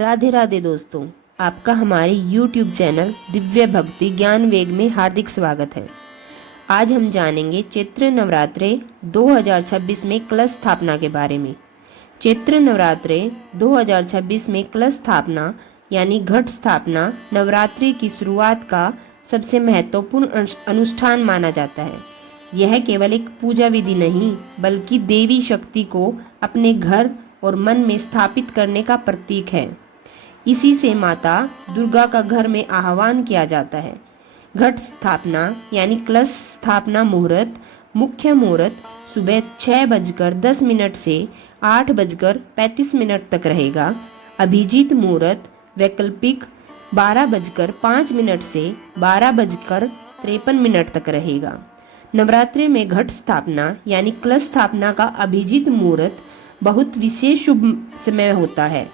राधे राधे दोस्तों, आपका हमारे YouTube चैनल दिव्य भक्ति ज्ञान वेग में हार्दिक स्वागत है। आज हम जानेंगे चैत्र नवरात्रे 2026 में कलश स्थापना के बारे में। चैत्र नवरात्रे 2026 में कलश स्थापना यानी घट स्थापना नवरात्रि की शुरुआत का सबसे महत्वपूर्ण अनुष्ठान माना जाता है। यह केवल एक पूजा विधि नहीं बल्कि देवी शक्ति को अपने घर और मन में स्थापित करने का प्रतीक है। इसी से माता दुर्गा का घर में आह्वान किया जाता है। घट स्थापना यानी कलश स्थापना मुहूर्त, मुख्य मुहूर्त सुबह 6:10 से 8:35 तक रहेगा। अभिजीत मुहूर्त वैकल्पिक 12:05 से 12:53 तक रहेगा। नवरात्रि में घट स्थापना यानी कलश स्थापना का अभिजीत मुहूर्त बहुत विशेष शुभ समय होता है,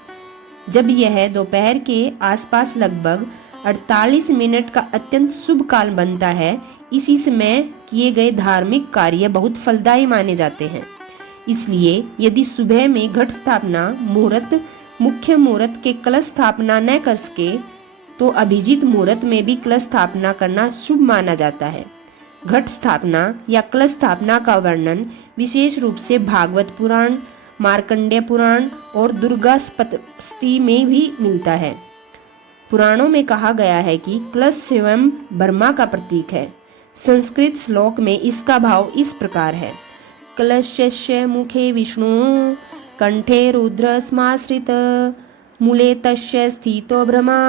जब यह दोपहर के आसपास लगभग 48 मिनट का अत्यंत शुभ काल बनता है। इसी समय किए गए धार्मिक कार्य बहुत फलदायी माने जाते हैं। इसलिए यदि सुबह में घट स्थापना मुहूर्त मुख्य मुहूर्त के कलश स्थापना न कर सके तो अभिजीत मुहूर्त में भी कलश स्थापना करना शुभ माना जाता है। घट स्थापना या कलश स्थापना का वर्णन विशेष रूप से भागवत पुराण, मार्कंडेय पुराण और दुर्गा सप्तशती में भी मिलता है। पुराणों में कहा गया है कि कलश स्वयं ब्रह्मा का प्रतीक है। संस्कृत श्लोक में इसका भाव इस प्रकार है: कलशस्य मुखे विष्णु कंठे रुद्र समाश्रित मूले तस्य स्थितो ब्रह्मा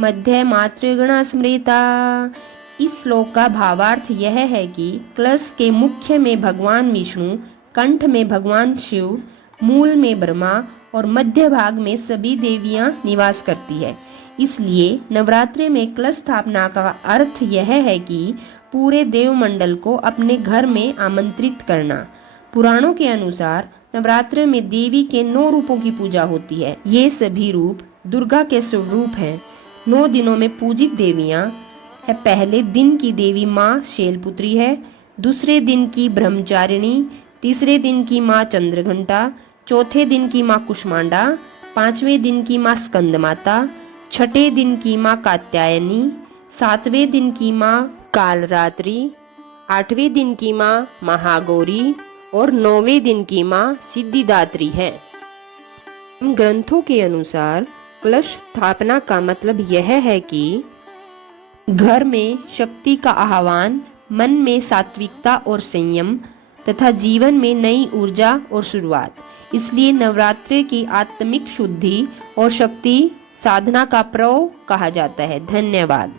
मध्य मातृगण स्मृता। इस श्लोक का भावार्थ यह है कि कलश के मुख्य में भगवान विष्णु, कंठ में भगवान शिव, मूल में ब्रह्मा और मध्य भाग में सभी देवियां निवास करती है। इसलिए नवरात्रि में कलश स्थापना का अर्थ यह है कि पूरे देवमंडल को अपने घर में आमंत्रित करना। पुराणों के अनुसार नवरात्रि में देवी के 9 रूपों की पूजा होती है। ये सभी रूप दुर्गा के स्वरूप हैं। 9 दिनों में पूजित देवियां है। पहले दिन की देवी माँ शैलपुत्री है, दूसरे दिन की ब्रह्मचारिणी, तीसरे दिन की माँ चंद्रघंटा, चौथे दिन की माँ कुष्मांडा, 5वें दिन की माँ स्कंद माता, छठे दिन की माँ कात्यायनी, 7वें दिन की माँ कालरात्रि, 8वें दिन की माँ महागौरी और 9वें दिन की माँ सिद्धिदात्री है। ग्रंथों के अनुसार कलश स्थापना का मतलब यह है कि घर में शक्ति का आह्वान, मन में सात्विकता और संयम तथा जीवन में नई ऊर्जा और शुरुआत। इसलिए नवरात्रि की आत्मिक शुद्धि और शक्ति साधना का पर्व कहा जाता है। धन्यवाद।